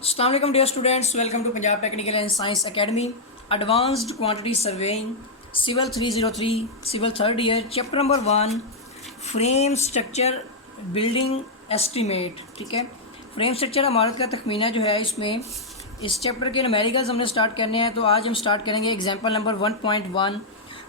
अस्सलाम वालेकुम dear students, welcome to Punjab technical and science academy. Advanced quantity surveying civil 303 civil third year chapter number 1 frame structure building estimate. ठीक है, frame structure इमारत का तखमीना जो है, इसमें इस चैप्टर के न्यूमेरिकल्स हमने स्टार्ट करने हैं। तो आज हम स्टार्ट करेंगे एग्जाम्पल नंबर 1.1।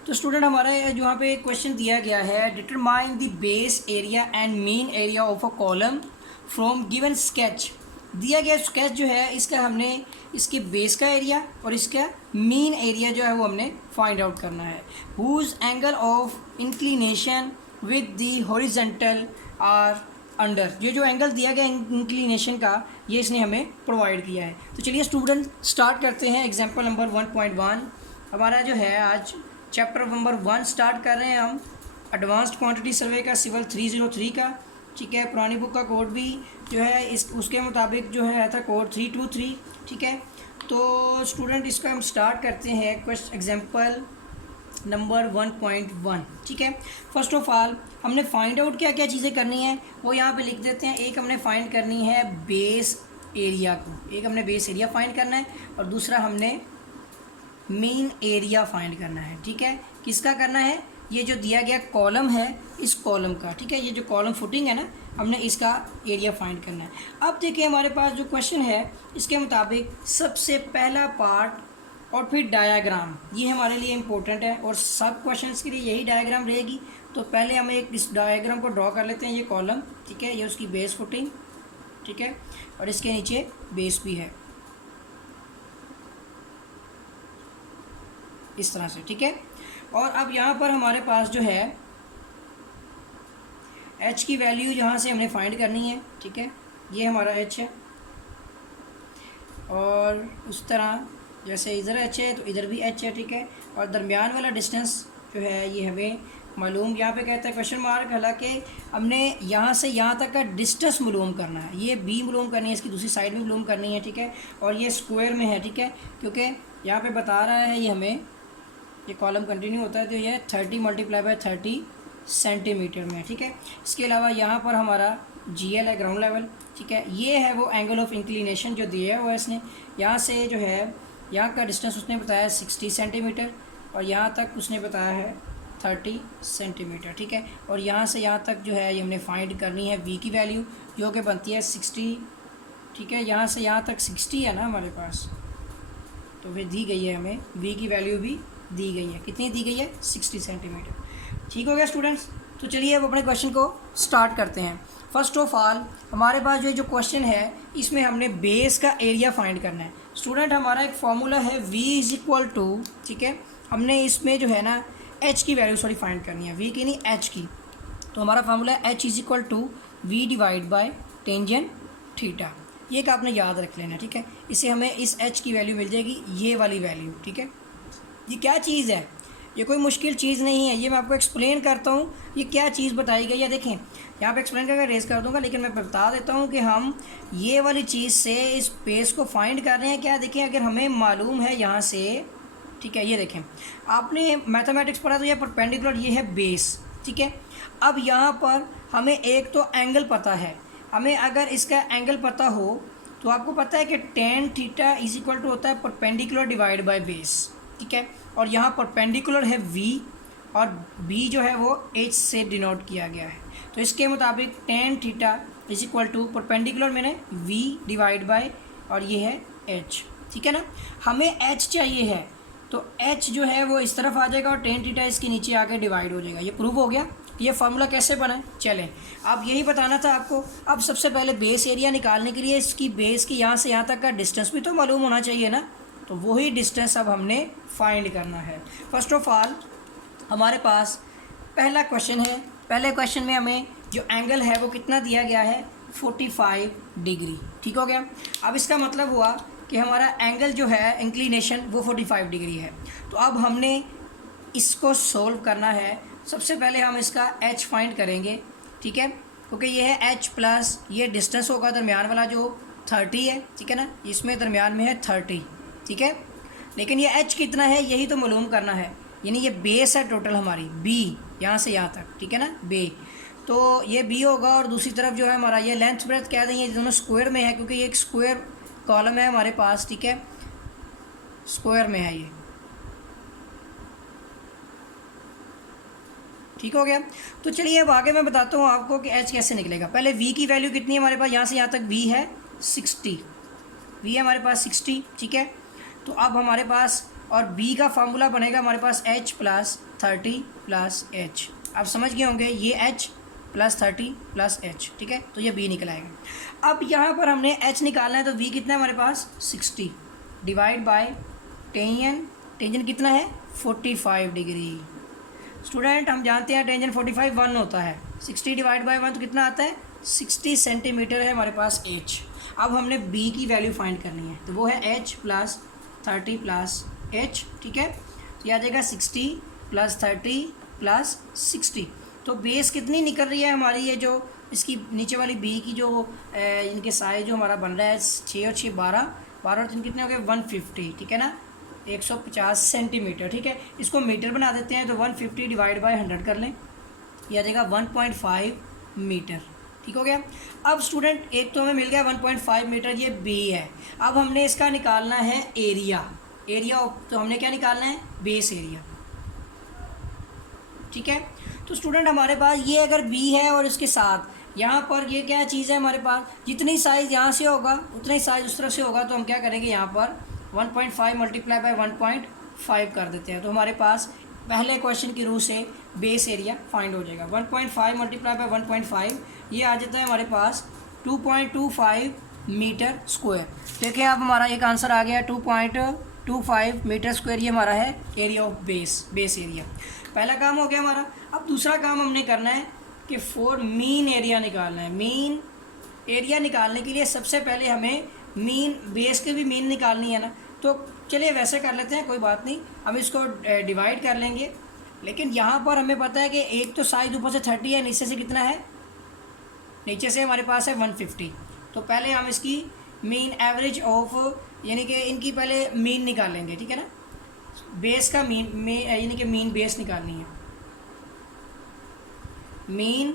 तो स्टूडेंट हमारा जो यहाँ पे क्वेश्चन दिया गया है, determine the base area and mean area of a column from given sketch. दिया गया स्केच जो है, इसका हमने इसके बेस का एरिया और इसका मीन एरिया जो है वो हमने फाइंड आउट करना है। Whose angle of inclination with the horizontal are under. ये जो एंगल दिया गया इंक्लिनेशन का, ये इसने हमें प्रोवाइड किया है। तो चलिए स्टूडेंट स्टार्ट करते हैं एग्जाम्पल नंबर 1.1। हमारा जो है आज चैप्टर नंबर 1 स्टार्ट कर रहे हैं हम, एडवांस्ड क्वांटिटी सर्वे का, सिविल 303 का। ठीक है, पुरानी बुक का कोड भी जो है इस उसके मुताबिक जो है था कोड 323। ठीक है, तो स्टूडेंट इसका हम स्टार्ट करते हैं क्वेश्चन एग्जाम्पल नंबर 1.1। ठीक है, फर्स्ट ऑफ ऑल हमने फाइंड आउट क्या क्या चीज़ें करनी है वो यहाँ पे लिख देते हैं। एक हमने फाइंड करनी है बेस एरिया को, एक हमने बेस एरिया फाइंड करना है और दूसरा हमने मेन एरिया फाइंड करना है। ठीक है, किसका करना है? ये जो दिया गया कॉलम है, इस कॉलम का। ठीक है, ये जो कॉलम फुटिंग है ना, हमने इसका एरिया फाइंड करना है। अब देखिए हमारे पास जो क्वेश्चन है, इसके मुताबिक सबसे पहला पार्ट और फिर डायाग्राम, ये हमारे लिए इम्पोर्टेंट है और सब क्वेश्चंस के लिए यही डायाग्राम रहेगी। तो पहले हम एक इस डायाग्राम को ड्रॉ कर लेते हैं। ये कॉलम, ठीक है, ये उसकी बेस फुटिंग, ठीक है, और इसके नीचे बेस भी है इस तरह से। ठीक है, और अब यहाँ पर हमारे पास जो है h की वैल्यू यहाँ से हमने फाइंड करनी है। ठीक है, ये हमारा h है और उस तरह जैसे इधर h है तो इधर भी h है। ठीक है, और दरमियान वाला डिस्टेंस जो है ये हमें मालूम, यहाँ पे कहता है क्वेश्चन मार्क, हालांकि हमने यहाँ से यहाँ तक का डिस्टेंस मालूम करना है। ये b मालूम करनी है, इसकी दूसरी साइड भी मालूम करनी है। ठीक है, और ये स्क्वायर में है। ठीक है, क्योंकि यहाँ पे बता रहा है ये हमें, ये कॉलम कंटिन्यू होता है तो ये 30 मल्टीप्लाई बाय 30 सेंटीमीटर में। ठीक है, इसके अलावा यहाँ पर हमारा GL है, ग्राउंड लेवल। ठीक है, ये है वो एंगल ऑफ इंक्लिनेशन जो दिया हुआ है इसने। यहाँ से जो है यहाँ का डिस्टेंस उसने बताया 60 सेंटीमीटर और यहाँ तक उसने बताया है 30 सेंटीमीटर। ठीक है, और यहाँ से यहाँ तक जो है ये हमने फाइंड करनी है V की वैल्यू, जो कि बनती है 60। ठीक है, यहाँ से यहाँ तक 60 है ना हमारे पास, तो फिर दी गई है हमें V की वैल्यू भी दी गई है। कितनी दी गई है? 60 सेंटीमीटर। ठीक हो गया स्टूडेंट्स, तो चलिए अब अपने क्वेश्चन को स्टार्ट करते हैं। फर्स्ट ऑफ ऑल हमारे पास जो क्वेश्चन है, इसमें हमने बेस का एरिया फाइंड करना है। स्टूडेंट हमारा एक फॉर्मूला है V इज इक्वल टू, ठीक है, हमने इसमें जो है ना h की वैल्यू फाइंड करनी है, V की नहीं h की। तो हमारा फार्मूला है h is equal to V divide by tangent theta. ये एक आपने याद रख लेना। ठीक है, इसे हमें इस h की वैल्यू मिल जाएगी, ये वाली वैल्यू। ठीक है, ये क्या चीज़ है? ये कोई मुश्किल चीज़ नहीं है, ये मैं आपको एक्सप्लेन करता हूँ ये क्या चीज़ बताई गई है। देखें यहाँ पे एक्सप्लेन करके रेज कर दूँगा, लेकिन मैं बता देता हूँ कि हम ये वाली चीज़ से इस बेस को फाइंड कर रहे हैं। क्या देखें, अगर हमें मालूम है यहाँ से, ठीक है, ये देखें आपने मैथमेटिक्स पढ़ा तो ये परपेंडिकुलर, ये है बेस। ठीक है, अब यहाँ पर हमें एक तो एंगल पता है, हमें अगर इसका एंगल पता हो तो आपको पता है कि tan theta is equal to होता है परपेंडिकुलर डिवाइड बाय बेस। ठीक है, और यहाँ परपेंडिकुलर है V और B जो है वो H से डिनोट किया गया है। तो इसके मुताबिक tan theta is equal to perpendicular मैंने V डिवाइड बाय और ये है H। ठीक है ना, हमें H चाहिए है तो H जो है वो इस तरफ आ जाएगा और tan थीटा इसके नीचे आकर डिवाइड हो जाएगा। ये प्रूव हो गया। ये फार्मूला कैसे बना है, चलें अब यही बताना था आपको। अब सबसे पहले बेस एरिया निकालने के लिए इसकी बेस की यहाँ से यहाँ तक का डिस्टेंस भी तो मालूम होना चाहिए ना, तो वही डिस्टेंस अब हमने फाइंड करना है। फर्स्ट ऑफ ऑल हमारे पास पहला क्वेश्चन है, पहले क्वेश्चन में हमें जो एंगल है वो कितना दिया गया है, 45 डिग्री। ठीक हो गया, अब इसका मतलब हुआ कि हमारा एंगल जो है इंक्लिनेशन वो 45 डिग्री है। तो अब हमने इसको सोल्व करना है। सबसे पहले हम इसका h फाइंड करेंगे। ठीक है, क्योंकि ये है h प्लस ये डिस्टेंस होगा दरमियान वाला जो 30 है। ठीक है ना, इसमें दरमियान में है 30। ठीक है, लेकिन ये h कितना है यही तो मालूम करना है, यानी ये बेस है टोटल हमारी b यहाँ से यहाँ तक। ठीक है ना, b, तो ये b होगा और दूसरी तरफ जो है हमारा ये लेंथ ब्रेथ कह देंगे, दोनों स्क्वायर में है क्योंकि ये एक स्क्वायर कॉलम है हमारे पास, ठीक है, स्क्वायर में है ये, ठीक हो गया। तो चलिए अब आगे मैं बताता हूँ आपको कि एच कैसे निकलेगा। पहले वी की वैल्यू कितनी है हमारे पास, यहाँ से यहाँ तक वी है 60, वी है हमारे पास 60, ठीक है। तो अब हमारे पास और बी का फार्मूला बनेगा हमारे पास एच प्लस 30 प्लस एच। आप समझ गए होंगे, ये एच प्लस 30 प्लस एच, ठीक है, तो ये बी निकल आएगा। अब यहाँ पर हमने एच निकालना है, तो वी कितना है हमारे पास 60 डिवाइड बाय टेंजन, टेंजन कितना है 45 डिग्री। स्टूडेंट हम जानते हैं टेंजन 45 1 होता है, 60 डिवाइड बाय 1 तो कितना आता है 60 सेंटीमीटर है हमारे पास एच। अब हमने बी की वैल्यू फाइंड करनी है, तो वो है एच प्लस 30 प्लस एच, ठीक है। तो यह आ जाएगा 60 प्लस 30 प्लस 60। तो बेस कितनी निकल रही है हमारी, ये जो इसकी नीचे वाली बी की जो इनके साइज जो हमारा बन रहा है 6 और 6 12, 12 और 3 कितने हो गए 150, ठीक है ना, 150 सेंटीमीटर, ठीक है। इसको मीटर बना देते हैं, तो 150 डिवाइड बाय 100 कर लें, यह आ जाएगा 1.5 मीटर, ठीक हो गया। अब स्टूडेंट एक तो हमें मिल गया 1.5 मीटर, ये बी है। अब हमने इसका निकालना है एरिया, एरिया तो हमने क्या निकालना है बेस एरिया, ठीक है। तो स्टूडेंट हमारे पास ये अगर बी है और इसके साथ यहाँ पर ये क्या चीज़ है हमारे पास, जितनी साइज़ यहाँ से होगा उतना ही साइज़ उस तरफ से होगा, तो हम क्या करेंगे यहाँ पर 1.5 मल्टीप्लाई बाय 1.5 कर देते हैं। तो हमारे पास पहले क्वेश्चन की रूह से बेस एरिया फाइंड हो जाएगा। 1.5 मल्टीप्लाई बाय 1.5 ये आ जाता है हमारे पास 2.25 मीटर स्क्वायर। देखिए अब हमारा एक आंसर आ गया 2.25 मीटर स्क्वायर, ये हमारा है एरिया ऑफ बेस एरिया। पहला काम हो गया हमारा। अब दूसरा काम हमने करना है कि फॉर मीन एरिया निकालना है। मीन एरिया निकालने के लिए सबसे पहले हमें मीन बेस की भी मीन निकालनी है ना, तो चलिए वैसे कर लेते हैं, कोई बात नहीं, हम इसको डिवाइड कर लेंगे। लेकिन यहाँ पर हमें पता है कि एक तो साइज ऊपर से 30 है, नीचे से कितना है, नीचे से हमारे पास है 150। तो पहले हम इसकी मीन एवरेज ऑफ यानी कि इनकी पहले मीन निकालेंगे, ठीक है ना, बेस का मीन यानी कि मीन बेस निकालनी है। मीन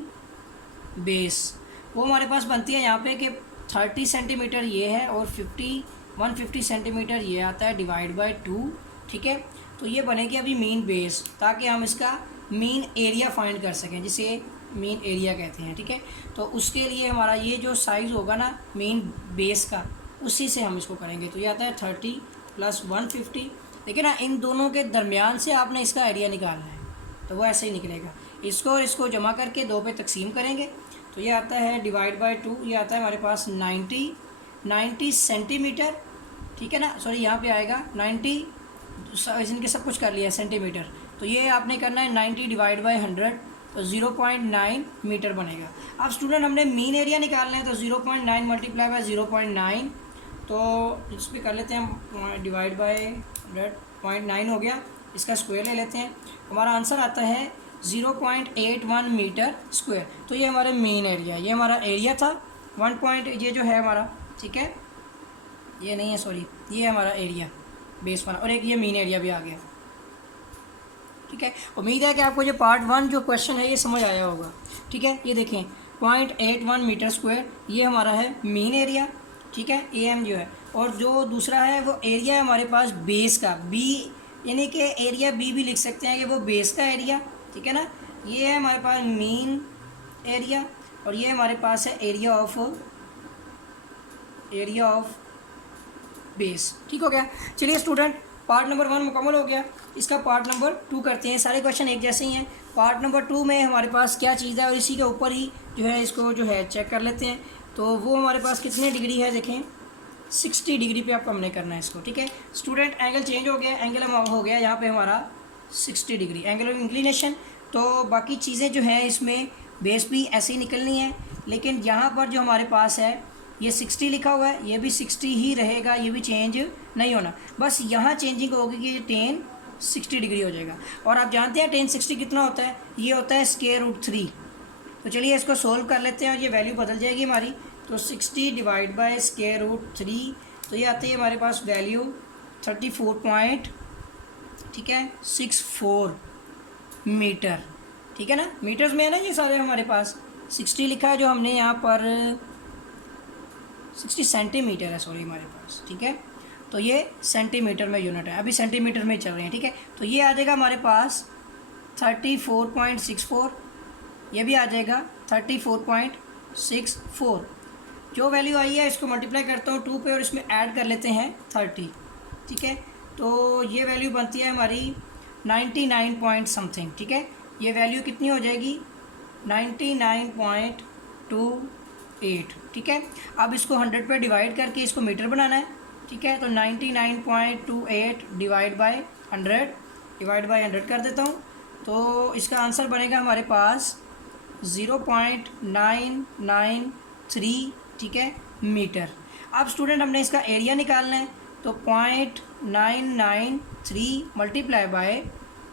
बेस वो हमारे पास बनती है यहाँ पे कि 30 सेंटीमीटर ये है और 150 सेंटीमीटर ये आता है डिवाइड बाय 2, ठीक है। तो ये बनेगी अभी मीन बेस, ताकि हम इसका मीन एरिया फाइंड कर सकें, जिसे मीन एरिया कहते हैं, ठीक है। तो उसके लिए हमारा ये जो साइज़ होगा ना मीन बेस का, उसी से हम इसको करेंगे। तो ये आता है 30 प्लस 150। लेकिन ना इन दोनों के दरमियान से आपने इसका एरिया निकालना है, तो वो ऐसे ही निकलेगा। इसको और इसको जमा करके 2 पे तकसीम करेंगे, तो ये आता है डिवाइड बाय 2, ये आता है हमारे पास 90 सेंटीमीटर, ठीक है ना, सॉरी यहाँ पे आएगा 90, इनके सब कुछ कर लिया सेंटीमीटर। तो ये आपने करना है 90 डिवाइड बाय 100, तो 0.9 मीटर बनेगा। अब स्टूडेंट हमने मीन एरिया निकालना है, तो 0.9 मल्टीप्लाई बाय 0.9, तो इस पर कर लेते हैं डिवाइड बाय 100.9 हो गया, इसका स्क्वायर ले लेते हैं, हमारा आंसर आता है 0.81 मीटर स्क्वायर। तो ये हमारा मेन एरिया, ये हमारा एरिया था 1 पॉइंट, ये जो है हमारा, ठीक है, ये नहीं है सॉरी, ये हमारा एरिया बेस वाला, और एक ये मेन एरिया भी आ गया, ठीक है। उम्मीद है कि आपको ये पार्ट 1 जो क्वेश्चन है ये समझ आया होगा, ठीक है। ये देखें 0.81 मीटर स्क्वायर, ये हमारा है मेन एरिया, ठीक है, AM जो है, और जो दूसरा है वो एरिया है हमारे पास बेस का, बी यानी कि एरिया बी भी लिख सकते हैं कि वो बेस का एरिया, ठीक है ना। ये है हमारे पास मीन एरिया, और ये हमारे पास है एरिया ऑफ बेस, ठीक हो गया। चलिए स्टूडेंट पार्ट नंबर 1 मुकम्मल हो गया, इसका पार्ट नंबर 2 करते हैं। सारे क्वेश्चन एक जैसे ही हैं। पार्ट नंबर 2 में हमारे पास क्या चीज़ है, और इसी के ऊपर ही जो है इसको जो है चेक कर लेते हैं। तो वो हमारे पास कितने डिग्री है, देखें 60 डिग्री पे आपको हमने करना है इसको, ठीक है। स्टूडेंट एंगल चेंज हो गया, एंगल हो गया यहाँ पे हमारा 60 डिग्री, एंगल ऑफ इंक्लिनेशन। तो बाकी चीज़ें जो हैं इसमें बेस भी ऐसे ही निकलनी है, लेकिन यहाँ पर जो हमारे पास है ये 60 लिखा हुआ है, ये भी 60 ही रहेगा, ये भी चेंज नहीं होना, बस यहाँ चेंजिंग होगी कि tan 60 डिग्री हो जाएगा। और आप जानते हैं tan 60 कितना होता है, ये होता है √3। तो चलिए इसको सोल्व कर लेते हैं और ये वैल्यू बदल जाएगी हमारी। तो 60 डिवाइड बाय √3, तो ये आती है हमारे पास वैल्यू 34 ठीक है 64 मीटर, ठीक है ना, मीटर्स में है ना ये सारे हमारे पास। 60 लिखा है जो हमने यहाँ पर 60 सेंटीमीटर है, सॉरी हमारे पास, ठीक है। तो ये सेंटीमीटर में यूनिट है, अभी सेंटीमीटर में चल रहे हैं, ठीक है। तो ये आ जाएगा हमारे पास 34.64, ये भी आ जाएगा 34.64। जो वैल्यू आई है इसको मल्टीप्लाई करता हूँ 2 पे और इसमें ऐड कर लेते हैं 30, ठीक है। तो ये वैल्यू बनती है हमारी 99 पॉइंट समथिंग, ठीक है। ये वैल्यू कितनी हो जाएगी 99.28, ठीक है। अब इसको 100 पे डिवाइड करके इसको मीटर बनाना है, ठीक है। तो 99.28 डिवाइड बाय 100 कर देता हूँ। तो इसका आंसर बनेगा हमारे पास 0.993, ठीक है, मीटर। अब स्टूडेंट हमने इसका एरिया निकालना है, तो 0.993 मल्टीप्लाई बाय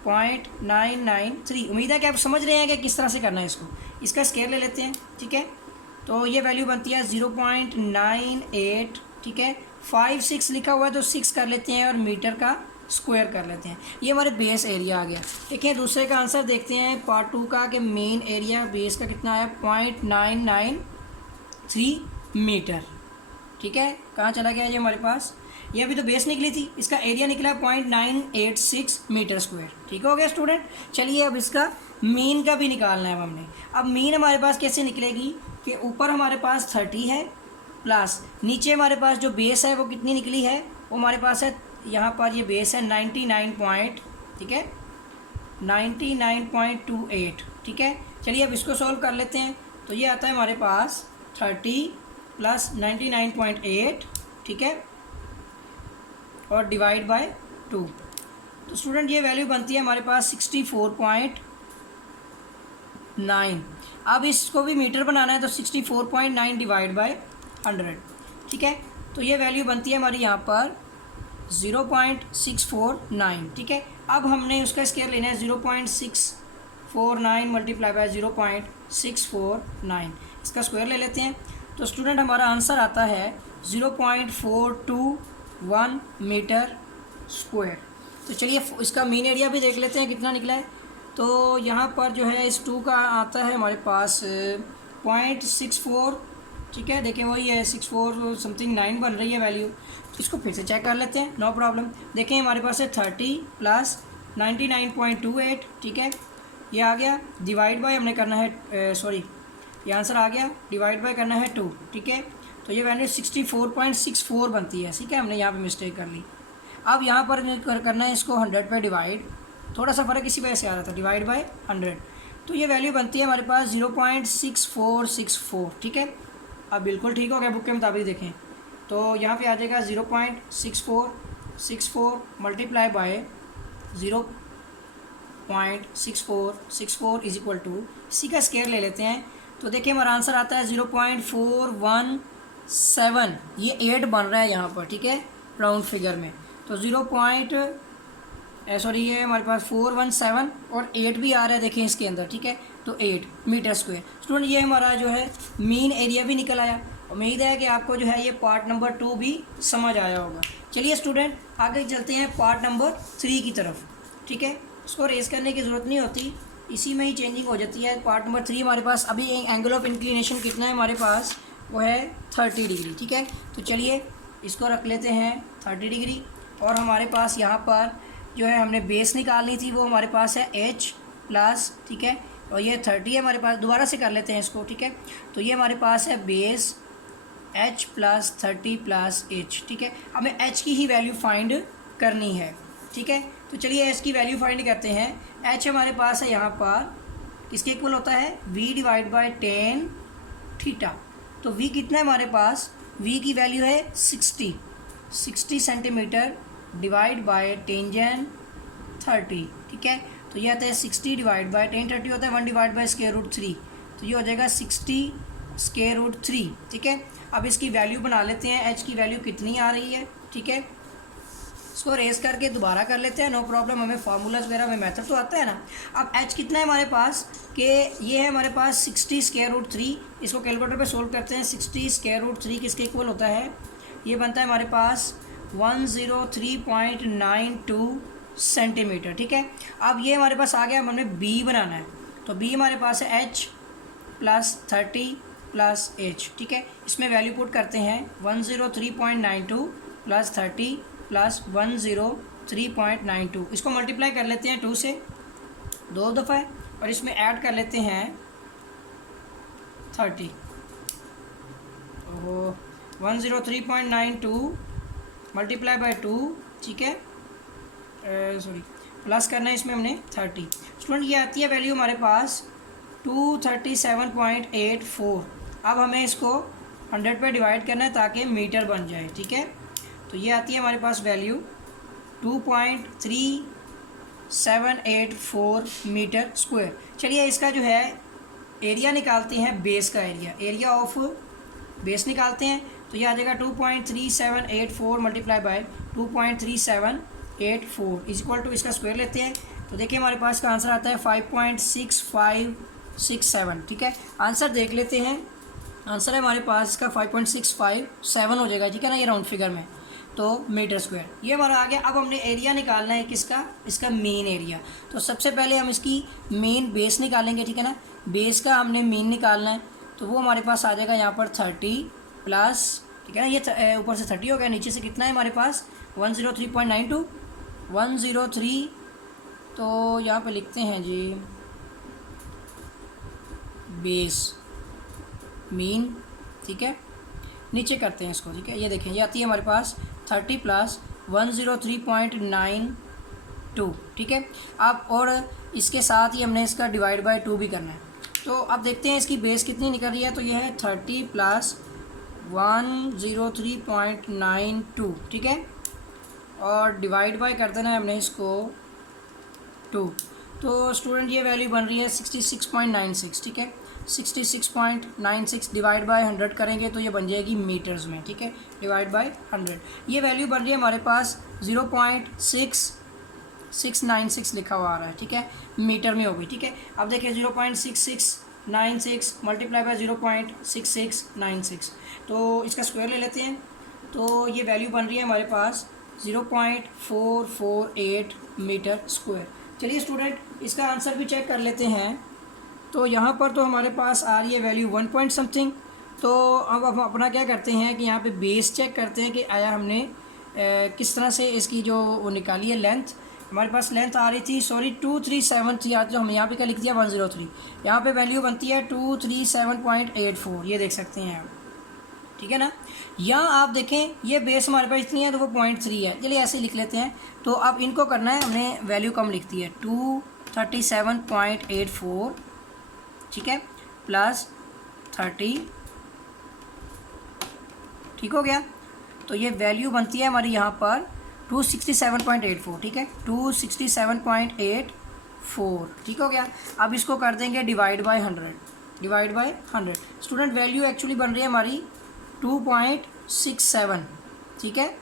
0.993। उम्मीद है कि आप समझ रहे हैं कि किस तरह से करना है इसको। इसका स्केयर ले लेते हैं, ठीक है। तो ये वैल्यू बनती है 0.98, ठीक है। 56 लिखा हुआ है तो 6 कर लेते हैं और मीटर का स्क्वायर कर लेते हैं। ये हमारे बेस एरिया आ गया। देखिए दूसरे का आंसर देखते हैं पार्ट 2 का, कि मेन एरिया बेस का कितना है 0.993 मीटर, ठीक है। कहाँ चला गया ये हमारे पास, ये अभी तो बेस निकली थी, इसका एरिया निकला 0.986 मीटर स्क्वायर, ठीक हो गया स्टूडेंट। चलिए अब इसका मीन का भी निकालना है हमने। अब मीन हमारे पास कैसे निकलेगी कि ऊपर हमारे पास 30 है प्लस नीचे हमारे पास जो बेस है वो कितनी निकली है, वो हमारे पास है यहाँ पर, ये बेस है 99 ठीक है 99.28, ठीक है। चलिए अब इसको सॉल्व कर लेते हैं। तो ये आता है हमारे पास 30 प्लस 99.8, ठीक है, और डिवाइड बाय 2। तो स्टूडेंट ये वैल्यू बनती है हमारे पास 64.9। अब इसको भी मीटर बनाना है तो 64.9 डिवाइड बाय 100, ठीक है। तो ये वैल्यू बनती है हमारी यहाँ पर 0.649, ठीक है। अब हमने उसका स्केयर लेना है 0.649 मल्टीप्लाई बाय 0.649, इसका स्क्वायर ले लेते हैं। तो स्टूडेंट हमारा आंसर आता है 0.421 मीटर स्क्वायर। तो चलिए इसका मीन एरिया भी देख लेते हैं कितना निकला है। तो यहाँ पर जो है इस 2 का आता है हमारे पास 0.64, ठीक है। देखिए वही है 64 समथिंग 9 बन रही है वैल्यू। तो इसको फिर से चेक कर लेते हैं, नो प्रॉब्लम। देखें हमारे पास है 30 प्लस 99.28, ठीक है, ये आ गया। डिवाइड बाय हमने करना है, सॉरी ये आंसर आ गया, डिवाइड बाय करना है 2, ठीक है। तो ये वैल्यू 64.64 बनती है, ठीक है। हमने यहाँ पे मिस्टेक कर ली। अब यहाँ पर करना है इसको 100 पे डिवाइड, थोड़ा सा फ़र्क इसी वजह से आ रहा था, डिवाइड बाय 100। तो ये वैल्यू बनती है हमारे पास 0.6464, ठीक है। अब बिल्कुल ठीक हो गया, बुक के मुताबिक देखें तो यहाँ पे आ जाएगा 0.6464 multiply by 0.6464 is equal to, इसी का स्केयर ले लेते हैं। तो देखिए हमारा आंसर आता है 0.417, ये 8 बन रहा है यहाँ पर, ठीक है, राउंड फिगर में। तो ये हमारे पास 417 और 8 भी आ रहा है, देखें इसके अंदर, ठीक है। तो 8 मीटर स्क्वायर। स्टूडेंट ये हमारा जो है मीन एरिया भी निकल आया। उम्मीद है कि आपको जो है ये पार्ट नंबर 2 भी समझ आया होगा। चलिए स्टूडेंट आगे चलते हैं पार्ट नंबर 3 की तरफ, ठीक है। इसको रेस करने की ज़रूरत नहीं होती, इसी में ही चेंजिंग हो जाती है। पार्ट नंबर 3 हमारे पास अभी एंगल ऑफ इंक्लिनेशन कितना है हमारे पास, वो है 30 डिग्री, ठीक है। तो चलिए इसको रख लेते हैं 30 डिग्री। और हमारे पास यहाँ पर जो है हमने बेस निकालनी थी, वो हमारे पास है h प्लस, ठीक है, और ये 30 है हमारे पास। दोबारा से कर लेते हैं इसको, ठीक है। तो ये हमारे पास है base h plus 30 plus h, ठीक है। हमें h की ही वैल्यू फाइंड करनी है, ठीक है। तो चलिए h की वैल्यू फाइंड करते हैं। h हमारे पास है यहाँ पर किसके इक्वल होता है, v divide bye tan theta. तो v कितना है हमारे पास, v की वैल्यू है 60 सेंटीमीटर डिवाइड बाय टेंजेंट 30, ठीक है। तो ये आता है 60 डिवाइड बाय टेन 30 होता है 1 डिवाइड बाय स्क्वायर रूट 3। तो ये हो जाएगा 60 स्क्वायर रूट 3, ठीक है। अब इसकी वैल्यू बना लेते हैं, h की वैल्यू कितनी आ रही है, ठीक है। इसको रेस करके दोबारा कर लेते हैं, नो प्रॉब्लम। हमें फार्मूलाज वगैरह में मेथड तो आता है ना। अब h कितना है हमारे पास, कि ये है हमारे पास 60 स्क्वायर रूट 3। इसको कैलकुलेटर पे सोल्व करते हैं। 60 स्क्वायर रूट 3 किसके इक्वल होता है, ये बनता है हमारे पास 103.92 सेंटीमीटर, ठीक है। अब ये हमारे पास आ गया, हमें b बनाना है। तो b हमारे पास है h प्लस 30 प्लस h, ठीक है। इसमें वैल्यू पुट करते हैं 103.92 प्लस 30 प्लस 103.92, इसको मल्टीप्लाई कर लेते हैं 2 से 2 दफ़ा, और इसमें ऐड कर लेते हैं 30। ओहो, 103.92 मल्टीप्लाई बाय 2, ठीक है, सॉरी प्लस करना है इसमें हमने 30। स्टूडेंट ये आती है वैल्यू हमारे पास 237.84। अब हमें इसको 100 पे डिवाइड करना है ताकि मीटर बन जाए, ठीक है। तो ये आती है हमारे पास वैल्यू 2.3784 मीटर स्क्वायर। चलिए इसका जो है एरिया निकालते हैं, बेस का एरिया ऑफ बेस निकालते हैं। तो ये आ जाएगा 2.3784 multiply by 2.3784 is equal to, इसका स्क्वायर लेते हैं तो देखिए हमारे पास का आंसर आता है 5.6567, ठीक है। आंसर देख लेते हैं, आंसर है हमारे पास का 5.657 हो जाएगा, ठीक है ना, ये राउंड फिगर में, तो मीटर स्क्वायर ये हमारा आ गया। अब हमने एरिया निकालना है किसका, इसका मेन एरिया। तो सबसे पहले हम इसकी मेन बेस निकालेंगे, ठीक है ना, बेस का हमने मेन निकालना है। तो वो हमारे पास आ जाएगा यहाँ पर 30 प्लस, ठीक है ना, ये ऊपर से 30 हो गया, नीचे से कितना है हमारे पास 103.92 103, तो यहाँ पे लिखते हैं जी बेस मीन, ठीक है, नीचे करते हैं इसको, ठीक है। ये देखें ये आती है हमारे पास 30 प्लस 103.92, ठीक है। अब और इसके साथ ही हमने इसका डिवाइड बाय 2 भी करना है। तो अब देखते हैं इसकी बेस कितनी निकल रही है। तो ये है 30 प्लस 103.92, ठीक है, और डिवाइड बाय कर देना है हमने इसको 2। तो स्टूडेंट ये वैल्यू बन रही है 66.96, ठीक है। 66.96 डिवाइड बाय 100 करेंगे तो ये बन जाएगी मीटर्स में, ठीक है, डिवाइड बाय 100। ये वैल्यू बन रही है हमारे पास 0.6696 लिखा हुआ आ रहा है, ठीक है, मीटर में हो गई, ठीक है। अब देखिए 0.6696 मल्टीप्लाई बाय 0.6696, तो इसका स्क्वायर ले लेते हैं। तो ये वैल्यू बन रही है हमारे पास 0.448 मीटर स्क्वायर। चलिए स्टूडेंट इसका आंसर भी चेक कर लेते हैं। तो यहाँ पर तो हमारे पास आ रही है वैल्यू 1 पॉइंट समथिंग। तो अब हम अपना क्या करते हैं कि यहाँ पे बेस चेक करते हैं कि आया हमने किस तरह से इसकी जो वो निकाली है लेंथ। हमारे पास लेंथ आ रही थी 2373 आज, जो हम यहाँ पे क्या लिख दिया 103, यहाँ पे वैल्यू बनती है 237.84, ये देख सकते हैं आप, ठीक है ना। यहाँ आप देखें ये बेस हमारे पास इतनी है तो वो 0.3 है, चलिए ऐसे लिख लेते हैं। तो अब इनको करना है, हमने वैल्यू कम लिख दी है 237.84, ठीक है, प्लस 30, ठीक हो गया। तो ये वैल्यू बनती है हमारी यहाँ पर 267.84, ठीक है, 267.84, ठीक हो गया। अब इसको कर देंगे divide by 100, student value actually बन रही है हमारी 2.67, ठीक है।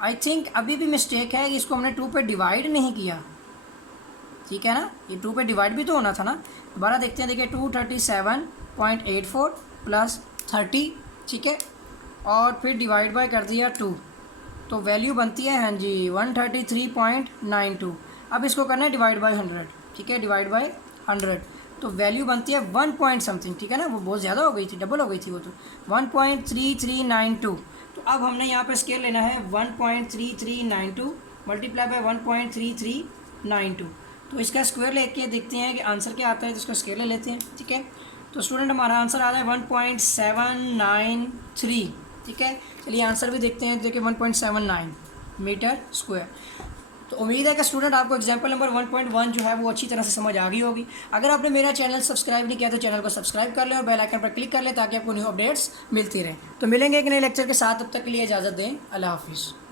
आई थिंक अभी भी मिस्टेक है कि इसको हमने 2 पे डिवाइड नहीं किया, ठीक है ना, ये 2 पे डिवाइड भी तो होना था ना। दोबारा देखते हैं, देखिए 237.84 प्लस 30, ठीक है, और फिर डिवाइड बाय कर दिया 2, तो वैल्यू बनती है हाँ जी 133.92। अब इसको करना है डिवाइड बाय 100, ठीक है, डिवाइड बाय 100, तो वैल्यू बनती है 1 पॉइंट समथिंग, ठीक है ना, वो बहुत ज़्यादा हो गई थी, डबल हो गई थी वो, तो 1.3392। तो अब हमने यहाँ पे स्केल लेना है 1.3392 मल्टीप्लाई बाय 1.3392। तो इसका स्क्वायर लेके देखते हैं कि आंसर क्या आता है, तो इसका स्केल ले लेते हैं, ठीक है। तो स्टूडेंट हमारा आंसर आ रहा है 1.793, ठीक है। चलिए आंसर भी देखते हैं, देखिए 1.79 मीटर स्क्वायर। तो उम्मीद है कि स्टूडेंट आपको एग्जाम्पल नंबर 1.1 जो है वो अच्छी तरह से समझ आ गई होगी। अगर आपने मेरा चैनल सब्सक्राइब नहीं किया तो चैनल को सब्सक्राइब कर लें और बेल आइकन पर क्लिक कर लें ताकि आपको न्यू अपडेट्स मिलती रहें। तो मिलेंगे एक नए लेक्चर के साथ, तब तक के लिए इजाज़त दें, अल्लाह हाफिज़।